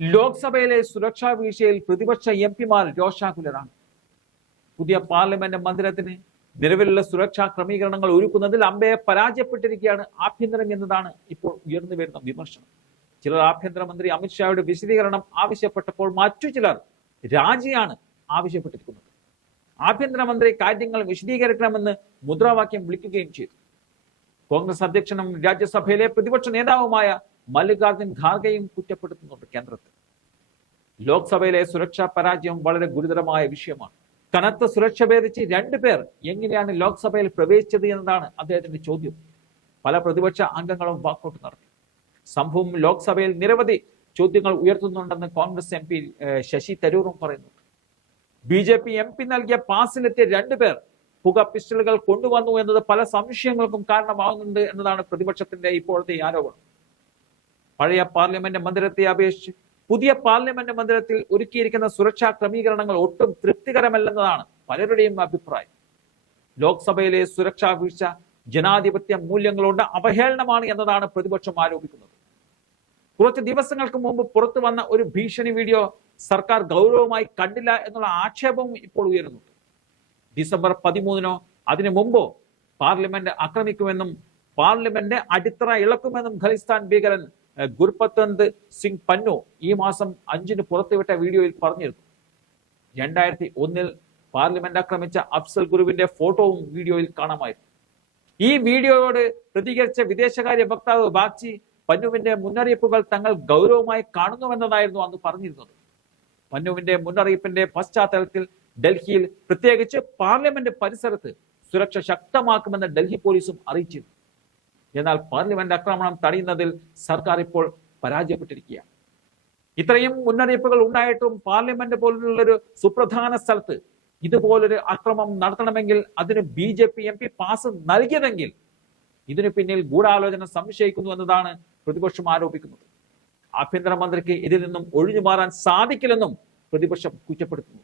ലോക്സഭയിലെ സുരക്ഷാ വീഴ്ചയിൽ പ്രതിപക്ഷ എം പിമാർ രോഷാകുലരാണ്. പുതിയ പാർലമെന്റ് മന്ദിരത്തിന് നിലവിലുള്ള സുരക്ഷാ ക്രമീകരണങ്ങൾ ഒരുക്കുന്നതിൽ അമ്പയെ പരാജയപ്പെട്ടിരിക്കുകയാണ് ആഭ്യന്തരം എന്നതാണ് ഇപ്പോൾ ഉയർന്നു വരുന്ന വിമർശനം. ചിലർ ആഭ്യന്തരമന്ത്രി അമിത്ഷായുടെ വിശദീകരണം ആവശ്യപ്പെട്ടപ്പോൾ മറ്റു ചിലർ രാജിയാണ് ആവശ്യപ്പെട്ടിരിക്കുന്നത്. ആഭ്യന്തരമന്ത്രി കാര്യങ്ങൾ വിശദീകരിക്കണമെന്ന് മുദ്രാവാക്യം വിളിക്കുകയും ചെയ്തു. കോൺഗ്രസ് അധ്യക്ഷനും രാജ്യസഭയിലെ പ്രതിപക്ഷ നേതാവുമായ മല്ലികാർജുൻ ഖാർഗെയും കുറ്റപ്പെടുത്തുന്നുണ്ട് കേന്ദ്രത്തിൽ. ലോക്സഭയിലെ സുരക്ഷാ പരാജയം വളരെ ഗുരുതരമായ വിഷയമാണ്. കനത്ത സുരക്ഷ ഭേദിച്ച് രണ്ടുപേർ എങ്ങനെയാണ് ലോക്സഭയിൽ പ്രവേശിച്ചത് എന്നതാണ് അദ്ദേഹത്തിന്റെ ചോദ്യം. പല പ്രതിപക്ഷ അംഗങ്ങളും വാക്കൌട്ട് നടത്തി. സംഭവം ലോക്സഭയിൽ നിരവധി ചോദ്യങ്ങൾ ഉയർത്തുന്നുണ്ടെന്ന് കോൺഗ്രസ് എം പി ശശി തരൂറും പറയുന്നുണ്ട് B J P M P നൽകിയ പാസിലെത്തിയ രണ്ടുപേർ പുക പിസ്റ്റളുകൾ കൊണ്ടുവന്നു എന്നത് പല സംശയങ്ങൾക്കും കാരണമാകുന്നുണ്ട് എന്നതാണ് പ്രതിപക്ഷത്തിന്റെ ഇപ്പോഴത്തെ ആരോപണം. പഴയ പാർലമെന്റ് മന്ദിരത്തെ അപേക്ഷിച്ച് പുതിയ പാർലമെന്റ് മന്ദിരത്തിൽ ഒരുക്കിയിരിക്കുന്ന സുരക്ഷാ ക്രമീകരണങ്ങൾ ഒട്ടും തൃപ്തികരമല്ലെന്നതാണ് പലരുടെയും അഭിപ്രായം. ലോക്സഭയിലെ സുരക്ഷാ വീഴ്ച ജനാധിപത്യ മൂല്യങ്ങളോട് അവഹേളനമാണ് എന്നതാണ് പ്രതിപക്ഷം ആരോപിക്കുന്നത്. കുറച്ച് ദിവസങ്ങൾക്ക് മുമ്പ് പുറത്തു വന്ന ഒരു ഭീഷണി വീഡിയോ സർക്കാർ ഗൗരവമായി കണ്ടില്ല എന്നുള്ള ആക്ഷേപവും ഇപ്പോൾ ഉയരുന്നുണ്ട്. ഡിസംബർ പതിമൂന്നിനോ അതിനു മുമ്പോ പാർലമെന്റ് ആക്രമിക്കുമെന്നും പാർലമെന്റ് അടിത്തറ ഇളക്കുമെന്നും ഖലിസ്ഥാൻ ഭീകരൻ ഗുർപത്തന്ത് സിംഗ് പന്നു ഈ മാസം അഞ്ചിന് പുറത്തുവിട്ട വീഡിയോയിൽ പറഞ്ഞിരുന്നു. രണ്ടായിരത്തി ഒന്നിൽ പാർലമെന്റ് ആക്രമിച്ച അഫ്സൽ ഗുരുവിന്റെ ഫോട്ടോവും വീഡിയോയിൽ കാണാമായിരുന്നു. ഈ വീഡിയോയോട് പ്രതികരിച്ച വിദേശകാര്യ വക്താവ് ബാഗ്ചി പന്നുവിന്റെ മുന്നറിയിപ്പുകൾ തങ്ങൾ ഗൗരവമായി കാണുന്നുവെന്നതായിരുന്നു അന്ന് പറഞ്ഞിരുന്നത്. പന്നുവിന്റെ മുന്നറിയിപ്പിന്റെ പശ്ചാത്തലത്തിൽ ഡൽഹിയിൽ പ്രത്യേകിച്ച് പാർലമെന്റ് പരിസരത്ത് സുരക്ഷ ശക്തമാക്കുമെന്ന് ഡൽഹി പോലീസും അറിയിച്ചിരുന്നു. എന്നാൽ പാർലമെന്റ് ആക്രമണം തടയുന്നതിൽ സർക്കാർ ഇപ്പോൾ പരാജയപ്പെട്ടിരിക്കുകയാണ്. ഇത്രയും മുന്നറിയിപ്പുകൾ ഉണ്ടായിട്ടും പാർലമെന്റ് പോലുള്ളൊരു സുപ്രധാന സ്ഥലത്ത് ഇതുപോലൊരു അക്രമം നടത്തണമെങ്കിൽ അതിന് B J P M P pass നൽകിയതെങ്കിൽ ഇതിനു പിന്നിൽ ഗൂഢാലോചന സംശയിക്കുന്നു എന്നതാണ് പ്രതിപക്ഷം ആരോപിക്കുന്നത്. ആഭ്യന്തരമന്ത്രിക്ക് ഇതിൽ നിന്നും ഒഴിഞ്ഞു മാറാൻ സാധിക്കില്ലെന്നും പ്രതിപക്ഷം കുറ്റപ്പെടുത്തുന്നു.